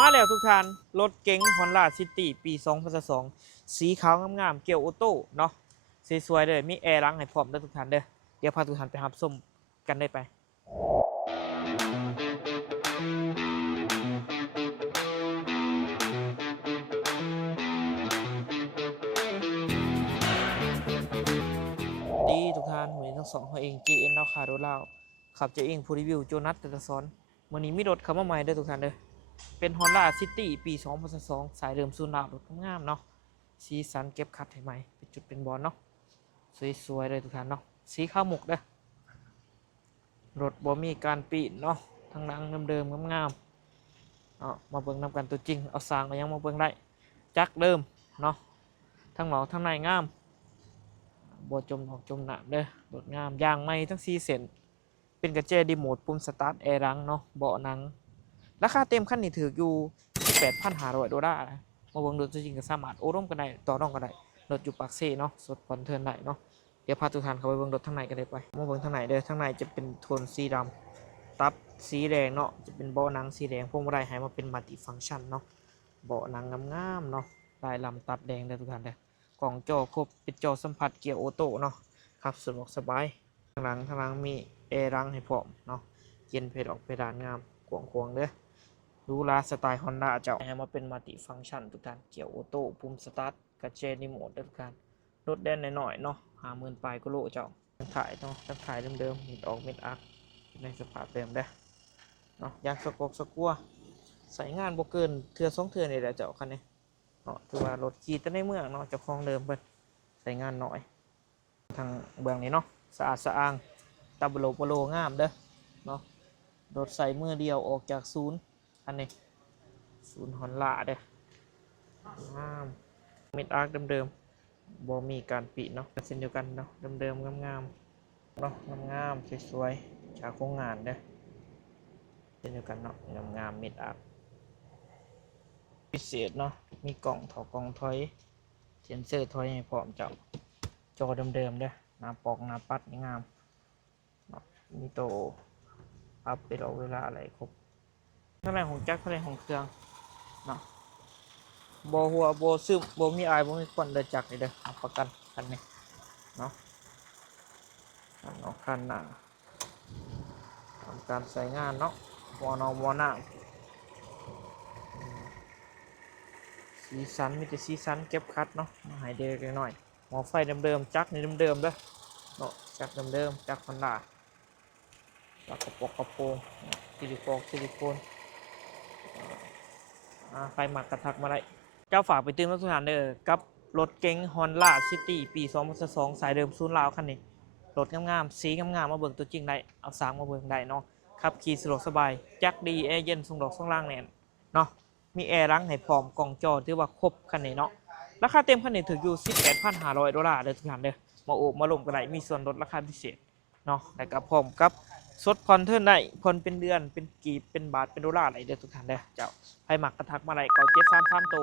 มาแล้วทุกท่านรถเก๋ง Honda City ปี2022สีขาวงามๆเกียวออโต้เนาะสวยๆเลยมีแอร์หลังให้พร้อมเด้อทุกท่านเด้อเดี๋ยวพาทุกท่านไปรับชมกันได้ไปดีทุกท่านมื้อนี้ทั้งสองเขาเอง JN เราขาโดนเราขับเจเองผู้รีวิวโจนัสแต่ละซ้อนมื้อนี้มีรถเข้ามาใหม่เด้อทุกท่านเด้อเป็น Honda City ปี2022สายเดิมศูนย์ดาวรถงามๆเนาะสีสันเก็บคัดให้ใหม่เป็นจุดเป็นบอลเนาะสวยๆเลยทุกท่านเนาะสีขาวหมกเด้อรถบ่มีการปีนเนาะทั้งหนังเดิมๆงามๆเนาะมาเบิ่งนำกันตัวจริงเอาสร้างก็ยังมาเบิ่งได้จักเดิมเนาะทั้งหนอกทั้งในงามบ่จมออกจมน้ำเด้อรถงามยางใหม่ทั้ง4เส้นเป็นกระเจรีโมทปุ่มสตาร์ทแอร์รังเนาะเบาะหนังราคาเต็มคันนี้ถืออยู่ 18,500 ดอลลาร์นะมาเบิ่งรถตัวจริงก็สามารถโอ้ร่วมกันได้ต่อรองกันได้รถอยู่ปากเซ่เนาะสดผ่อนเทิร์นได้เนาะเดี๋ยวพาทุกท่านเข้าไปเบิ่งรถทางในกันเลยไปมาเบิ่งทางในเด้อทางในจะเป็นโทนสีดำตัดสีแดงเนาะจะเป็นเบาะหนังสีแดงพวงมาลัยให้มาเป็นมัลติฟังก์ชันเนาะเบาะหนังงามๆเนาะลายลำตัดแดงเด้อทุกท่านเด้อกล่องจอครบเป็นจอสัมผัสเกียร์ออโต้เนาะขับสะดวกสบายทางหลังมีแอร์รังให้พร้อมเนาะเย็นเพดานงามกว้างขวางเด้อดูลาสไตล์ฮอนด้าเจ้าให้มาเป็นมัลติฟังก์ชันทุกท่านเกียร์ออโต้ปุ่มสตาร์ทกับเจนิโมดเด้อทุกท่านรถแดนหน่อยๆเนาะ50,000ปลายก็โลเจ้าถ่ายเนาะถ่ายเดิมๆมิดออกมิดอักในสภาพเดิมเด้อเนาะยางสกัวใส่งานบ่เกินเทื่อ2เทื่อนี่แหละเจ้าคันนี้เนาะถือว่ารถขี่แต่ในเมืองเนาะเจ้าของเดิมเพิ่นใส่งานน้อยทางเบื้องนี้เนาะสะอาดสะอ้างตาบโลงามเด้อเนาะรถใส่มือเดียวออกจากศูนย์อันนี้ศูนย์ฮอนด้าเด้องามมิดอาร์คเดิมๆบ่มีการปิเนาะเช่นเดียวกันเนาะเดิมๆงามๆเนาะงามๆสวยๆจากโครงงานเด้อเช่นเดียวกันเนาะงามๆมิดอาร์คพิเศษเนาะมีกล่องกล่องถอยเซ็นเซอร์ถอยให้พร้อมเจ้าจอเดิมๆเด้อหน้าปอกหน้าปัดงามเนาะมีโตอัพไปรอเวลาอะไรครบเท่าไรของจักรเท่าไรของเครื่องเนาะบ่หัวบ่ซึมบ่มีอายบ่มีควันเด้อจักรนี่เด้อประกันคันนี้เนาะคันหน้าทำการใส่งานเนาะมอหน้าสีสันมีแต่สีสันเก็บคัดเนาะมาให้เด็กหน่อยหมอไฟเดิมๆจักรนี่เดิมๆเด้อเนาะจักรเดิมๆจักรฮอนด้าแล้วก็ปกกระโปรงซิลิโคนไฟหมักกระทักมาได้เจ้าฝากไปเตือนทุกท่านเด้อกับรถเก๋ง Honda City ปี2022สายเดิมศูนย์ลาวคันนี้รถงามๆสีงามๆมาเบิ่งตัวจริงได้เอาสางมาเบิ่งได้เนาะขับขี่สะดวกสบายจักดีแอร์เย็นส่งดอกส่งล่างแน่นเนาะมีแอร์ล้างให้พร้อมกล่องจอถือว่าครบคันนี้เนาะราคาเต็มคันนี้ถึงอยู่ 18,500 ดอลลาร์เด้อทุกท่านเด้อมาโอบมาลงกันได้มีส่วนลดราคาพิเศษเนาะแล้วก็พร้อมกับสดผ่อนเทิร์นได้ผ่อนเป็นเดือนเป็นกีบเป็นบาทเป็นดอลลาร์อะไรเด้อทุกท่านเด้อเจ้าใครหมักกระทักมาไหลเก่า733โต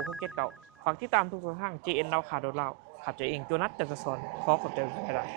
679ฝากที่ตามทุกช่องทาง JN เราขาโดนเราขับใจเองโจนัสจันทร์สอนขอขอบใจทุกท่าน